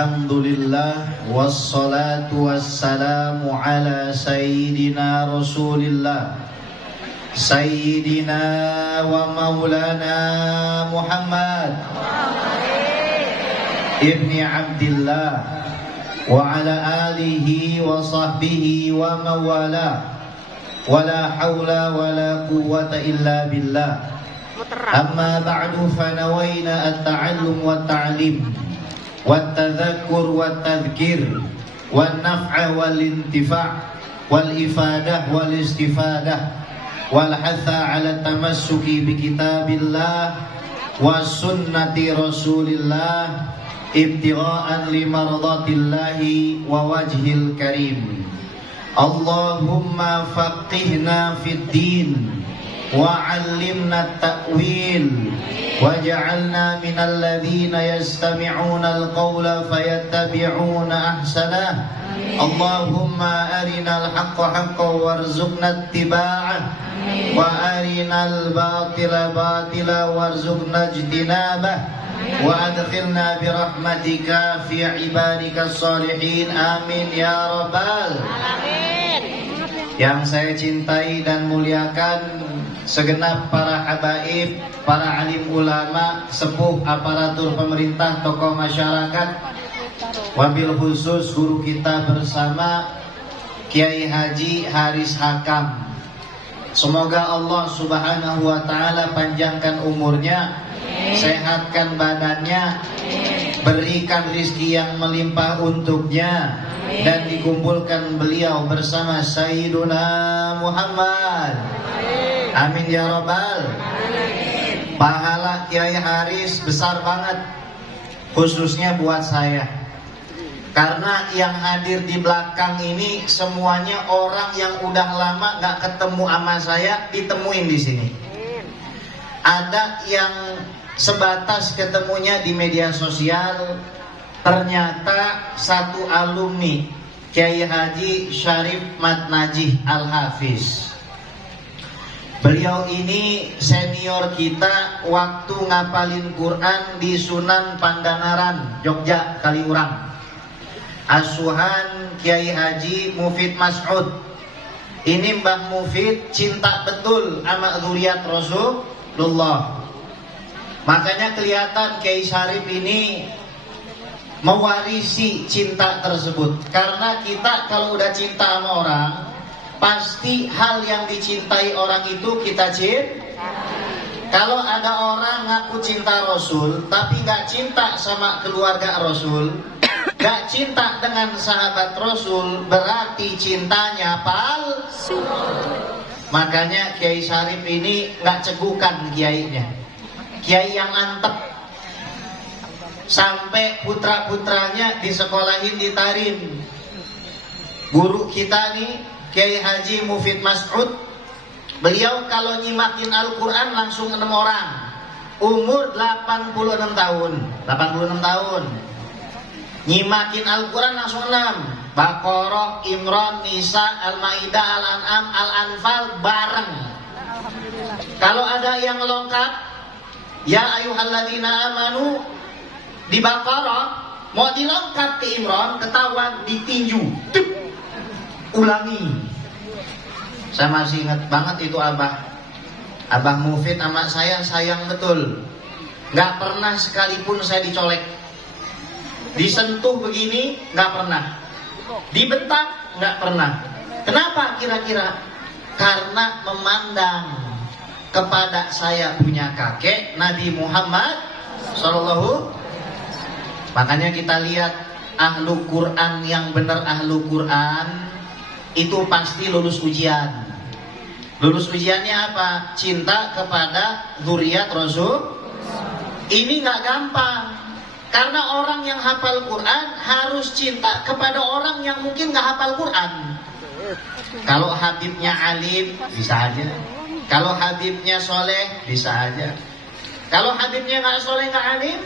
Alhamdulillah wassalatu wassalamu ala sayyidina Rasulillah Sayyidina wa maulana Muhammad Ibni Abdillah wa ala alihi wa sahbihi wa mawala wala hawla wala quwwata illa billah. Amma ba'du, fanawayna at-ta'allum wa at-ta'lim wat-tadhakkur wat-tadhkir wan-naf'a wal-intifa' wal-ifadah wal-istifadah wal-hatha 'ala at-tamassuki bi kitabillah wa sunnati rasulillah ibtigha'an li mardatillahi wa wajhil karim. Allahumma faqihna fid din وعلمنا التأويل وجعلنا من الذين يستمعون القول فيتبعون أحسنه اللهم أرنا الحق حقا وارزقنا اتباعه وأرنا الباطل باطلا وارزقنا اجتنابه وأدخلنا برحمتك في عبادك الصالحين آمين يا رب العالمين. Yang saya cintai dan muliakan segenap para habaib, para alim ulama, sepuh aparatur pemerintah, tokoh masyarakat, wabil khusus guru kita bersama Kiai Haji Haris Hakam. Semoga Allah Subhanahu wa taala panjangkan umurnya, sehatkan badannya, berikan rizki yang melimpah untuknya, dan dikumpulkan beliau bersama Sayyiduna Muhammad. Amin ya rabbal alamin. Pahala Kiai Haris besar banget, khususnya buat saya, karena yang hadir di belakang ini semuanya orang yang udah lama gak ketemu sama saya, ditemuin di sini. Ada yang sebatas ketemunya di media sosial, ternyata satu alumni Kiai Haji Syarif Matnajih Al-Hafiz. Beliau ini senior kita waktu ngapalin Quran di Sunan Pandanaran, Jogja, Kaliurang. Asuhan Kiai Haji Mufid Mas'ud. Ini Mbah Mufid cinta betul sama zuriat Rasulullah. Makanya kelihatan Kiai Syarif ini mewarisi cinta tersebut. Karena kita kalau udah cinta sama orang, pasti hal yang dicintai orang itu kita cinta. Kalau ada orang ngaku cinta Rasul tapi gak cinta sama keluarga Rasul, gak cinta dengan sahabat Rasul, berarti cintanya palsu. Makanya Kiai Syarif ini gak cegukan kiainya, kiai yang antep. Sampai putra-putranya disekolahin di Tarim. Guru kita nih Kiai Haji Mufid Mas'ud, beliau kalau nyimakin Al-Quran langsung 6 orang, umur 86 tahun. 86 tahun nyimakin Al-Quran langsung 6, Baqarah, Imran, Nisa, Al-Maidah, Al-An'am, Al-Anfal bareng. Kalau ada yang lengkap, ya ayyuhalladzina amanu di Baqarah, mau dilengkap ke Imran, ketahuan ditinju, ulangi. Saya masih ingat banget itu Abah Mufid sama saya sayang betul. Gak pernah sekalipun saya dicolek, disentuh begini gak pernah, dibentak gak pernah. Kenapa kira-kira? Karena memandang kepada saya punya kakek Nabi Muhammad Sallallahu. Makanya kita lihat ahlu Quran yang benar, ahlu Quran itu pasti lulus ujian. Lulus ujiannya apa? Cinta kepada zuriat Rasul. Ini gak gampang, karena orang yang hafal Quran harus cinta kepada orang yang mungkin gak hafal Quran. Kalau Habibnya alim, bisa aja. Kalau Habibnya soleh, bisa aja. Kalau Habibnya gak soleh, gak alim,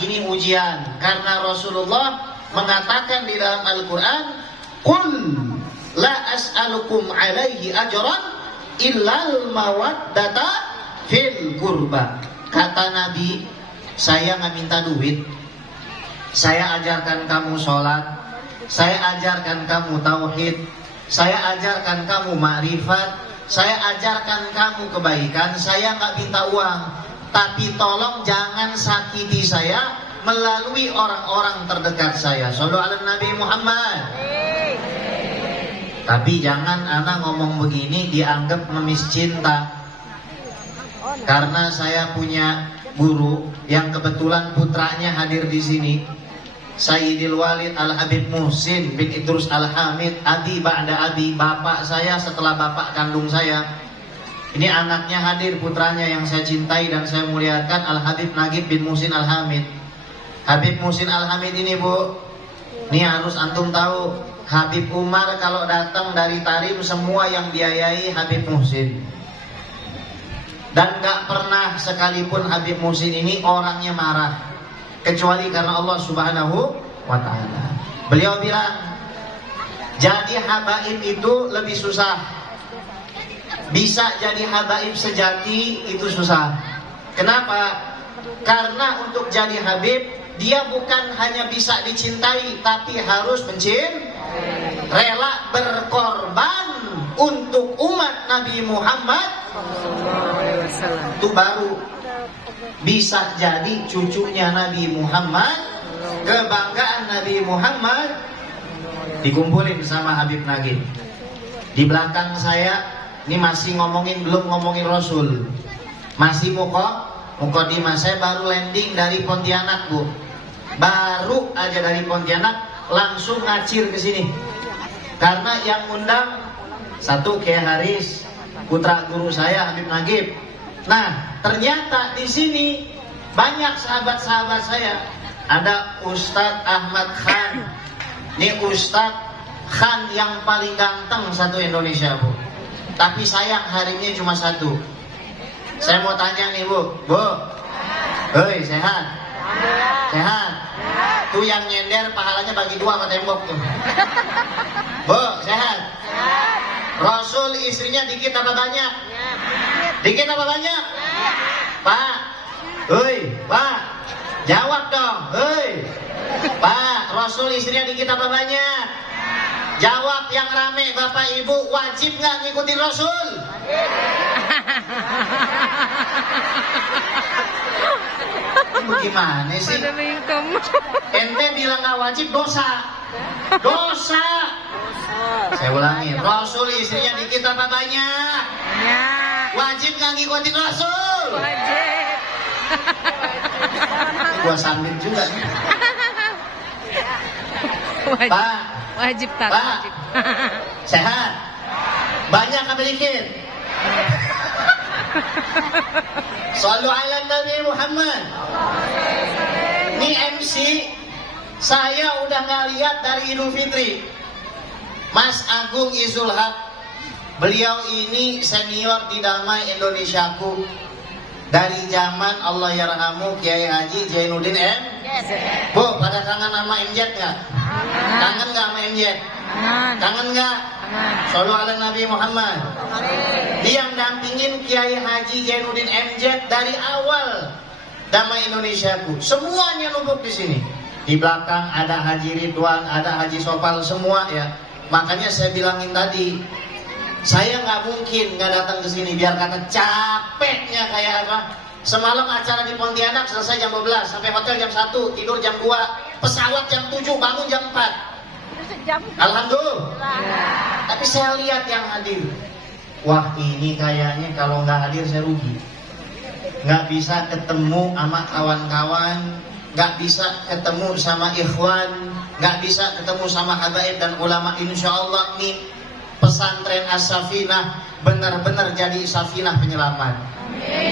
ini ujian. Karena Rasulullah mengatakan di dalam Al-Quran, Qul la as'alukum alaihi ajran illal mawaddata fil qurba. Kata Nabi, saya nggak minta duit, Saya ajarkan kamu sholat, saya ajarkan kamu tauhid, saya ajarkan kamu ma'rifat, saya ajarkan kamu kebaikan. Saya nggak minta uang, tapi tolong jangan sakiti saya melalui orang-orang terdekat saya. Shallu ala Nabi Muhammad. Tapi jangan anak ngomong begini dianggap memiscinta. Karena saya punya guru yang kebetulan putranya hadir di sini, Sayyidil Walid Al-Habib Muhsin bin Idrus Al-Hamid, abi ba'da abi, bapak saya setelah bapak kandung saya. Ini anaknya hadir, putranya yang saya cintai dan saya muliakan, Al-Habib Nagib bin Muhsin Al-Hamid. Habib Muhsin Al-Hamid ini, Bu, ini harus antum tahu, Habib Umar kalau datang dari Tarim semua yang biayai Habib Muhsin. Dan gak pernah sekalipun Habib Muhsin ini orangnya marah, kecuali karena Allah Subhanahu wa ta'ala. Beliau bilang, jadi habaib itu lebih susah. Bisa jadi habaib sejati itu susah. Kenapa? Karena untuk jadi habib, dia bukan hanya bisa dicintai, tapi harus rela berkorban untuk umat Nabi Muhammad. Itu baru bisa jadi cucunya Nabi Muhammad, kebanggaan Nabi Muhammad, dikumpulin sama Habib Nagib. Di belakang saya ini masih belum ngomongin Rasul, masih mukodimah. Saya baru landing dari Pontianak, Bu. Baru aja dari Pontianak langsung ngacir ke sini. Karena yang undang satu Kiai Haris, putra guru saya Habib Nagib. Nah, ternyata di sini banyak sahabat-sahabat saya. Ada Ustadz Ahmad Khan. Ini Ustadz Khan yang paling ganteng satu Indonesia, Bu. Tapi sayang harinya cuma satu. Saya mau tanya nih, Bu. Hei, sehat? Sehat? Tuh yang nyender pahalanya bagi dua sama tembok tuh. Bu, sehat? Rasul istrinya dikit apa banyak? Dikit apa banyak? Pak, hei, Pak, jawab dong, hei, Pak, Rasul istrinya dikit apa banyak? Jawab yang rame, Bapak Ibu, wajib nggak ngikutin Rasul? Bagaimana sih? Ente bilang nggak wajib, dosa. Dosa. Saya ulangi, Rasul istrinya dikit apa banyak? Wajib nggak ngikutin Rasul? Wajib. Gua sambil juga nih. Pak, wajib tak? Pak, Wajib. sehat? Banyak apa dikit? Shallu ala Nabi Muhammad. Ini MC saya udah nggak lihat dari Idul Fitri. Mas Agung Izul Haq, beliau ini senior di Damai Indonesiaku dari zaman Allah yarhamu Kiai Haji Zainuddin M. Bu, pada kangen sama MZ nggak? Kangen nggak sama MZ? Kangen nggak? Shallu ala Nabi Muhammad. Dia yang dampingin Kiai Haji Zainuddin MZ dari awal Damai Indonesiaku. Semuanya numpuk di sini. Di belakang ada Haji Ridwan, ada Haji Sopal, semua ya. Makanya saya bilangin tadi, saya nggak mungkin nggak datang ke sini biar kata capeknya kayak apa. Semalam acara di Pontianak selesai jam 12, sampai hotel jam 1, tidur jam 2, pesawat jam 7, bangun jam 4. Alhamdulillah. Tapi saya lihat yang hadir, wah ini kayaknya kalau nggak hadir saya rugi. Nggak bisa ketemu sama kawan-kawan, nggak bisa ketemu sama ikhwan, nggak bisa ketemu sama habaib dan ulama. Insya Allah nih pesantren As-Safinah benar-benar jadi safinah penyelamat,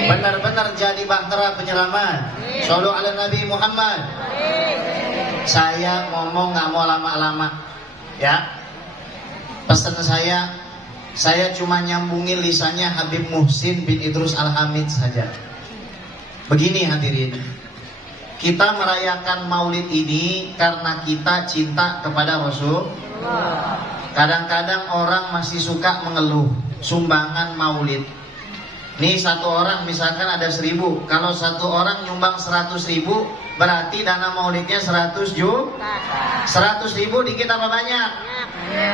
benar-benar jadi bahtera penyelamat. Shallu ala Nabi Muhammad. Saya ngomong nggak mau lama-lama ya. Pesan saya cuma nyambungin lisannya Habib Muhsin bin Idrus Al-Hamid saja. Begini hadirin, kita merayakan maulid ini karena kita cinta kepada Rasul. Kadang-kadang orang masih suka mengeluh sumbangan maulid. Nih satu orang misalkan ada 1.000. Kalau satu orang nyumbang 100.000, berarti dana maulidnya 100 juta. 100.000 dikit apa banyak?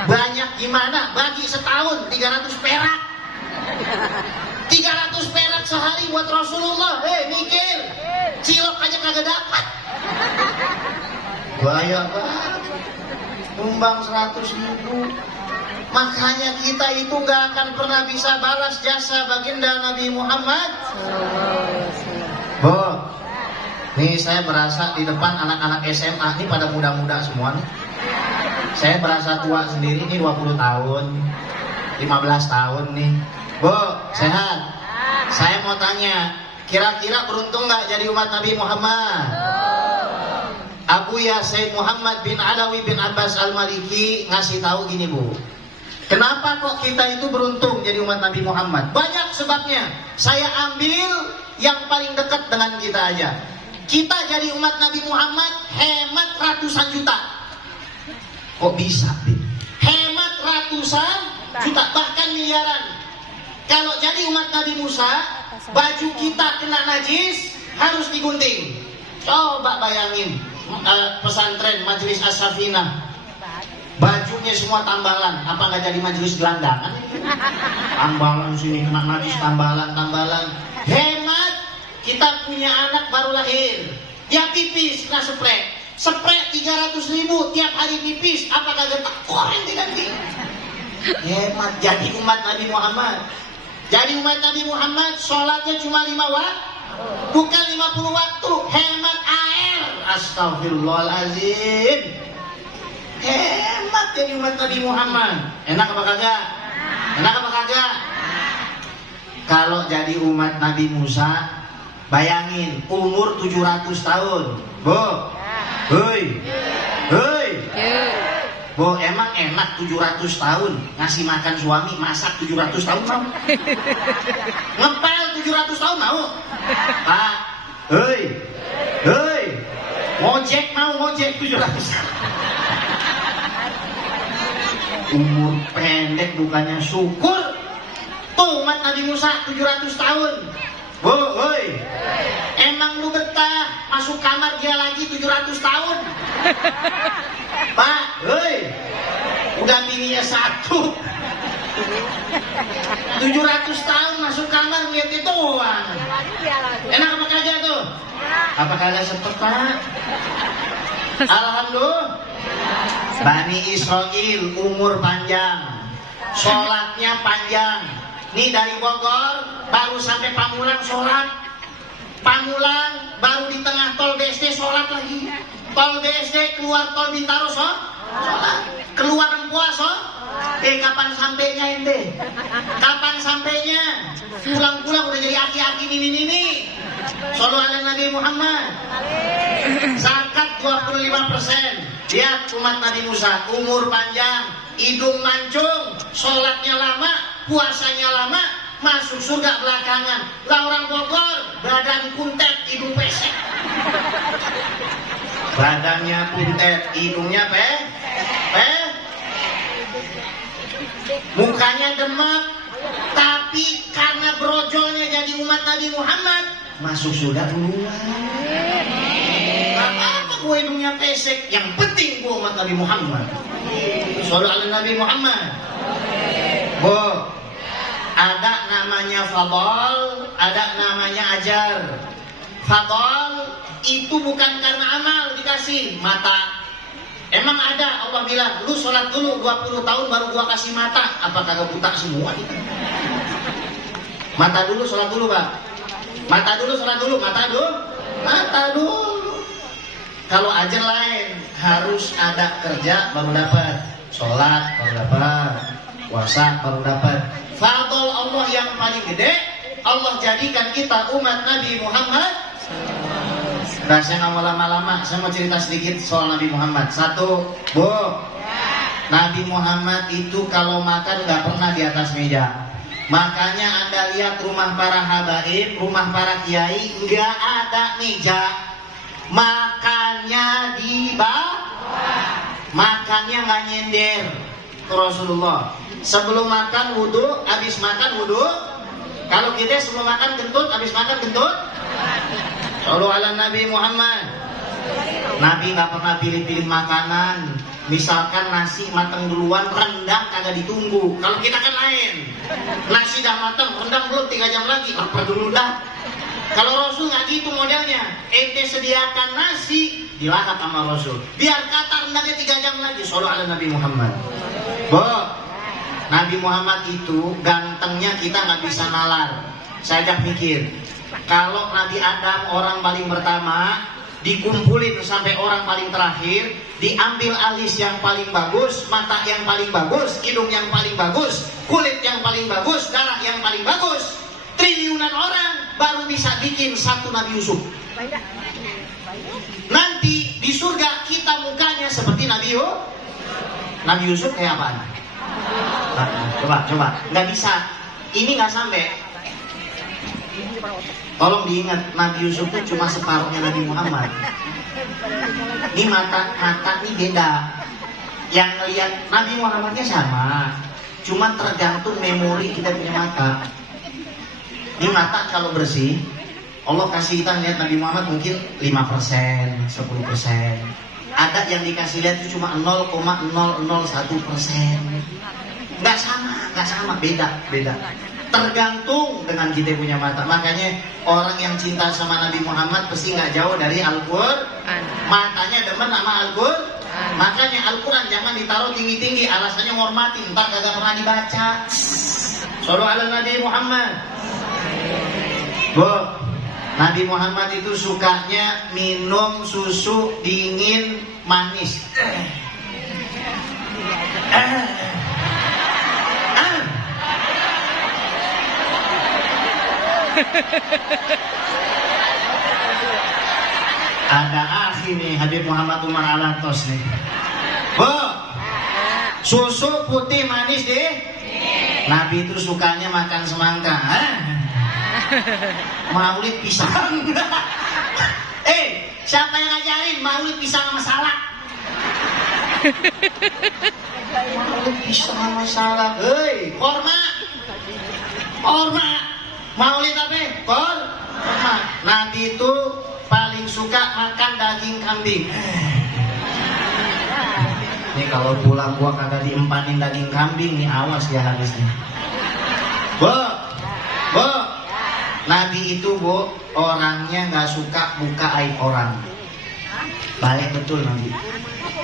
Banyak gimana? Bagi setahun 300 perak. 300 perak sehari buat Rasulullah. Mikir, cilok aja kagak dapat. Bahaya banget. Nyumbang 100.000. Makanya kita itu nggak akan pernah bisa balas jasa baginda Nabi Muhammad. Nih saya berasa di depan anak-anak SMA ini pada muda-muda semua nih. Saya berasa tua sendiri nih, 20 tahun, 15 tahun nih. Bu, sehat? Saya mau tanya, kira-kira beruntung nggak jadi umat Nabi Muhammad? Abu ya Sayyid Muhammad bin Alawi bin Abbas Al-Maliki ngasih tahu gini, Bu. Kenapa kok kita itu beruntung jadi umat Nabi Muhammad? Banyak sebabnya. Saya ambil yang paling dekat dengan kita aja. Kita jadi umat Nabi Muhammad hemat ratusan juta. Kok bisa, Bi? Hemat ratusan juta, bahkan miliaran. Kalau jadi umat Nabi Musa, baju kita kena najis harus digunting. Coba bayangin, pesantren Majelis As-Safinah, bajunya semua tambalan, apa nggak jadi majelis gelandangan? Tambalan sini kena najis, tambalan. Hemat. Kita punya anak baru lahir, dia pipis kena sprek 300.000 tiap hari pipis, apa kagak tak koreng diganti? Hemat jadi umat Nabi Muhammad. Jadi umat Nabi Muhammad sholatnya cuma 5 waktu, bukan 50 waktu. Hemat air. Astagfirullahaladzim. Hemat jadi umat Nabi Muhammad. Enak apa kagak? Enak apa kagak? Kalau jadi umat Nabi Musa, bayangin umur 700 tahun. Bu, hei, Bu, emang enak 700 tahun ngasih makan suami, masak 700 tahun mau? Ngepel 700 tahun mau? Pak, hei, ngojek mau, ngojek 700 tahun. Umur pendek bukannya syukur. Tuh umat Nabi Musa 700 tahun. Bu, hei, emang lu betah masuk kamar dia lagi 700 tahun? Pak, hei, udah bininya 1. 700 tahun masuk kamar lihat itu doang. Enak apa kagak tuh? Apa kagak sempet, Pak? Alhamdulillah. Bani Israel umur panjang, sholatnya panjang. Nih dari Bogor baru sampai Pamulang sholat, Pamulang baru di tengah tol BSD sholat lagi, tol BSD keluar tol Bintaro sholat, keluar Rempuas kapan sampainya ente? Kapan sampainya? Pulang-pulang udah jadi aki-aki ini. Shollu ala Nabi Muhammad. Zakat 25%. Lihat umat Nabi Musa, umur panjang, hidung mancung, sholatnya lama, puasanya lama, masuk surga belakangan. Lah orang Bogor, badan kuntet, hidung pesek. Badannya kuntet, hidungnya mukanya demak, tapi karena brojolnya jadi umat Nabi Muhammad, masuk surga duluan. Apa gue hidungnya pesek, yang penting gue umat Nabi Muhammad. Shollu ala Nabi Muhammad. Bu, ada namanya fadol, ada namanya ajar. Fadol itu bukan karena amal dikasih mata. Emang ada Allah bilang, lu sholat dulu 20 tahun baru gua kasih mata. Apa kagak buta semua ini? Mata dulu, sholat dulu, Pak. Mata dulu, sholat dulu, mata dulu. Kalau ajar lain, harus ada kerja baru dapat. Sholat baru dapat, puasa baru dapat. Fadol Allah yang paling gede, Allah jadikan kita umat Nabi Muhammad. Nah, saya nggak mau lama-lama, saya mau cerita sedikit soal Nabi Muhammad. 1, Bu, Nabi Muhammad itu kalau makan nggak pernah di atas meja. Makanya Anda lihat rumah para habaib, rumah para kiai, nggak ada meja. Makannya di bawah. Makannya nggak nyender. Itu Rasulullah. Sebelum makan wudhu, habis makan wudhu Kalau kita sebelum makan kentut, habis makan kentut. Shallu ala Nabi Muhammad. Nabi nggak pernah pilih-pilih makanan. Misalkan nasi matang duluan, rendang kagak ditunggu. Kalau kita kan lain. Nasi dah matang, rendang belum 3 jam lagi. Apa dulu dah? Kalau Rasul nggak gitu modelnya. Ente sediakan nasi, dilahap sama Rasul. Biar kata rendangnya 3 jam lagi. Shallu ala Nabi Muhammad. Nabi Muhammad itu gantengnya kita nggak bisa nalar. Saya ajak mikir. Kalau Nabi Adam orang paling pertama, dikumpulin sampai orang paling terakhir, diambil alis yang paling bagus, mata yang paling bagus, hidung yang paling bagus, kulit yang paling bagus, darah yang paling bagus, triliunan orang baru bisa bikin satu Nabi Yusuf. Nanti di surga kita mukanya seperti Nabi Yusuf kayak apaan? Coba, nggak bisa. Ini nggak sampai. Tolong diingat, Nabi Yusuf itu cuma separuhnya Nabi Muhammad. Ini mata ini beda. Yang ngelihat Nabi Muhammadnya sama, cuma tergantung memori kita punya mata. Ini mata kalau bersih, Allah kasih kita lihat Nabi Muhammad mungkin 5%, 10%. Ada yang dikasih lihat itu cuma 0,001%. Nggak sama, beda. Tergantung dengan kita punya mata. Makanya orang yang cinta sama Nabi Muhammad pasti nggak jauh dari Al-Quran. Matanya demen sama Al-Quran. Makanya Al-Quran jangan ditaruh tinggi-tinggi, alasannya ngormatin, ntar kagak pernah dibaca. Shallu ala Nabi Muhammad. Nabi Muhammad itu sukanya minum susu dingin manis. Ada akhir nih Habib Muhammad Umar Alatos nih. Susu putih manis deh. Nabi itu sukanya makan semangka. Maulid pisang. Siapa yang ngajarin maulid pisang sama salak? Maulid pisang sama salak. Korma. Maulid apa? Korma. Nabi itu paling suka makan daging kambing. Ini kalau pulang gua kagak diempanin daging kambing nih, awas ya habisnya. Nabi itu orangnya nggak suka buka aib orang. Baik betul Nabi.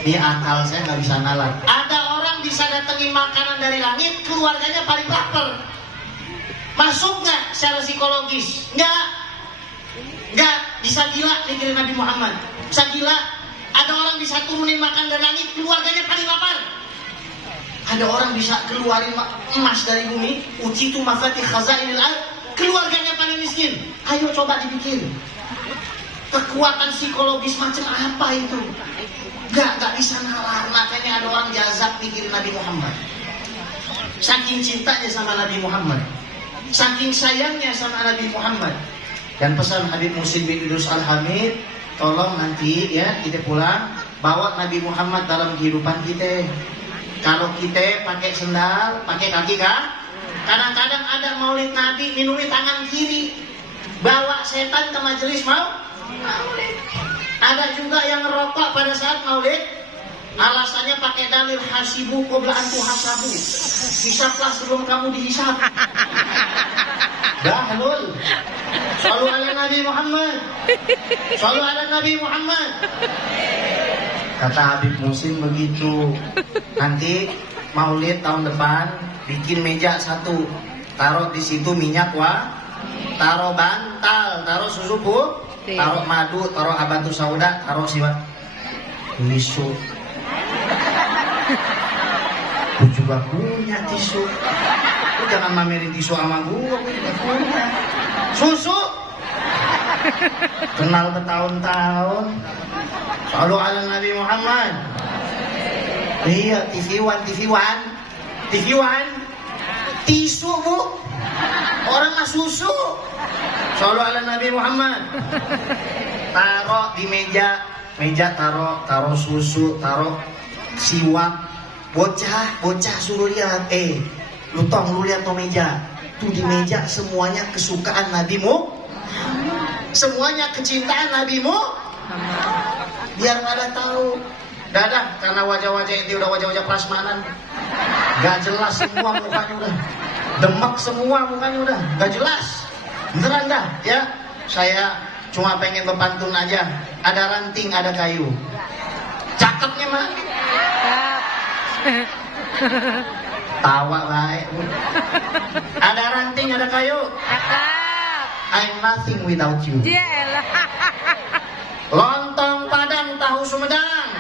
Ini akal saya nggak bisa nalar. Ada orang bisa datengin makanan dari langit, keluarganya paling lapar. Masuk nggak secara psikologis? Nggak bisa gila mikirin Nabi Muhammad. Bisa gila. Ada orang bisa turunin makan dari langit, keluarganya paling lapar. Ada orang bisa keluarin emas dari bumi, utitu mafatih khazainil ardh, keluarganya paling miskin. Ayo coba dipikir. Kekuatan psikologis macam apa itu? Nggak bisa nalar. Makanya ada orang jazab mikirin Nabi Muhammad. Saking cintanya sama Nabi Muhammad, saking sayangnya sama Nabi Muhammad. Dan pesan Habib Muhsin bin Idrus Al-Hamid, tolong nanti ya kita pulang bawa Nabi Muhammad dalam kehidupan kita. Kalau kita pakai sendal, pakai kaki kah? Kadang-kadang ada maulid Nabi minumnya tangan kiri, bawa setan ke majelis maulid. Ada juga yang ngerokok pada saat maulid, alasannya pakai dalil hasibu qabla an tuhasabu. Hisablah sebelum kamu dihisab. Bahlul. Shallu ala Nabi Muhammad. Shallu ala Nabi Muhammad. Kata Habib Muhsin begitu. Nanti maulid tahun depan bikin meja satu, taruh di situ minyak taruh bantal, taruh susu taruh madu, taruh habatus sauda, taruh siwak tisu. Gue juga punya tisu. Lu jangan mamerin tisu sama gue punya. Susu kenal bertahun-tahun. Shallu ala Nabi Muhammad. Iya, TV One. Tisu bu. Orang mah susu. Shallu ala Nabi Muhammad. Taruh di meja taruh susu, taruh siwak. Bocah suruh lihat. Lu lihat tuh meja. Tuh di meja semuanya kesukaan nabimu, semuanya kecintaan nabimu, biar pada tahu. Dadah, karena wajah-wajah ini udah wajah-wajah prasmanan, gak jelas semua mukanya udah, demek semua mukanya udah, gak jelas. Beneran dah ya. Saya cuma pengen berpantun aja. Ada ranting, ada kayu. Cakepnya mah. Tawa baik. Ada ranting, ada kayu. I'm nothing without you. Lontong Padang, tahu Sumedang.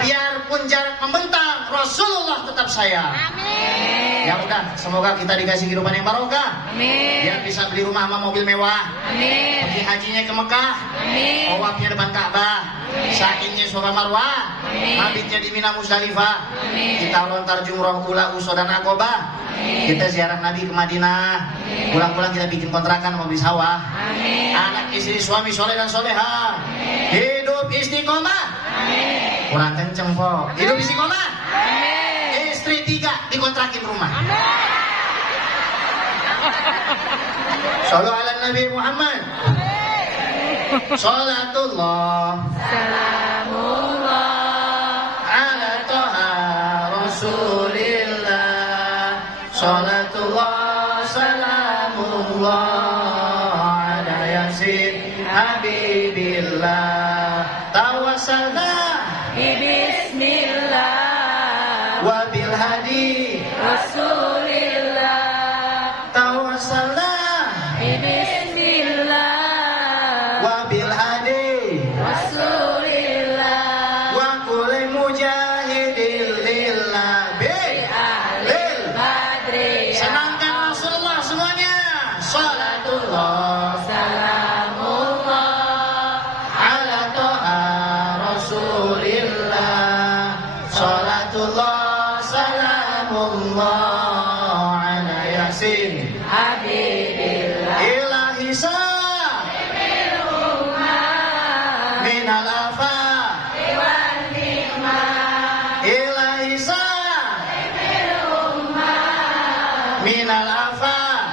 Biarpun jarak membentang, Rasulullah tetap sayang. Amin. Ya udah, semoga kita dikasih kehidupan yang barokah. Amin. Biar bisa beli rumah sama mobil mewah. Amin. Pergi hajinya ke Mekah. Amin. Tawafnya depan Ka'bah. Sa'inya Safa Marwah. Amin. Mabitnya di Mina Musdalifah. Amin. Kita lontar jumroh ula uso dan Aqobah. Kita ziarah Nabi ke Madinah. Pulang-pulang kita bikin kontrakan mobil sawah. Amin. Anak istri suami soleh dan soleha. Hidup istiqomah. Kurang kenceng po. Hidup istiqomah. Istri 3 dikontrakin rumah. Shallu ala Nabi Muhammad. Salatullah Salamullah ala Toha Rasulillah. Salatullah salamullah ala Yasin Habibillah. Tawassalna Bismillah wabil hadi. Rasulillah Tawassalna Bismillah wabil hadi. Rasulillah Wa kulli mujahidin lillah bi ahlil. Badri Senangkan Rasulullah semuanya. Salatullah Salamullah ala Toha Rasulillah. Salatullah salamullah ala Yasin Habibillah ilahi sa minal afa ilahi sa minal afa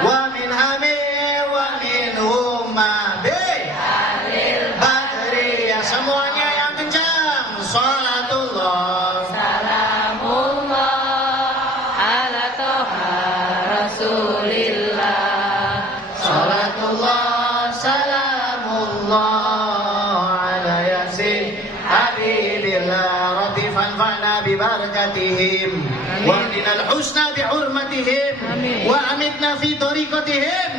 wa min hami wa min huma bi badri. Ya semuanya yang kencang. Salatullah Salamullah ala Toha Rasulillah Salatullah salamullah ala Yasin Habibillah. Rabbi fanfa'na bi barakatihim wa dinal husna bi hurmatihim wa amitna fi tariqatihim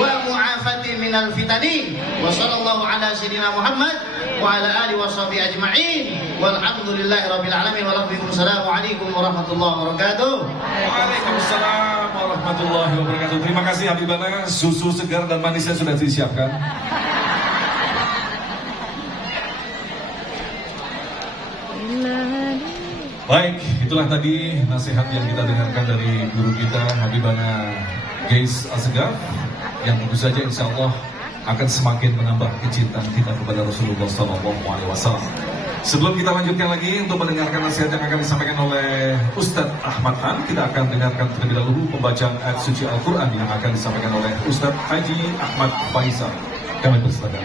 wa mu'afati minal fitani. Wa sallallahu ala sayyidina Muhammad wa ala alihi wa sahbihi ajma'in walhamdulillahi rabbil alamin. Wassalamu alaikum warahmatullahi wabarakatuh. Waalaikumsalam warahmatullahi wabarakatuh. Terima kasih Habibana, susu segar dan manisnya sudah disiapkan. Baik, itulah tadi nasihat yang kita dengarkan dari guru kita Habibana Gais Assegaf, yang tentu saja insya Allah akan semakin menambah kecintaan kita kepada Rasulullah SAW. Sebelum kita lanjutkan lagi untuk mendengarkan nasihat yang akan disampaikan oleh Ustadz Ahmad Han, kita akan dengarkan terlebih dahulu pembacaan ayat suci Al-Quran yang akan disampaikan oleh Ustadz Haji Ahmad Faisal. Kami persilakan.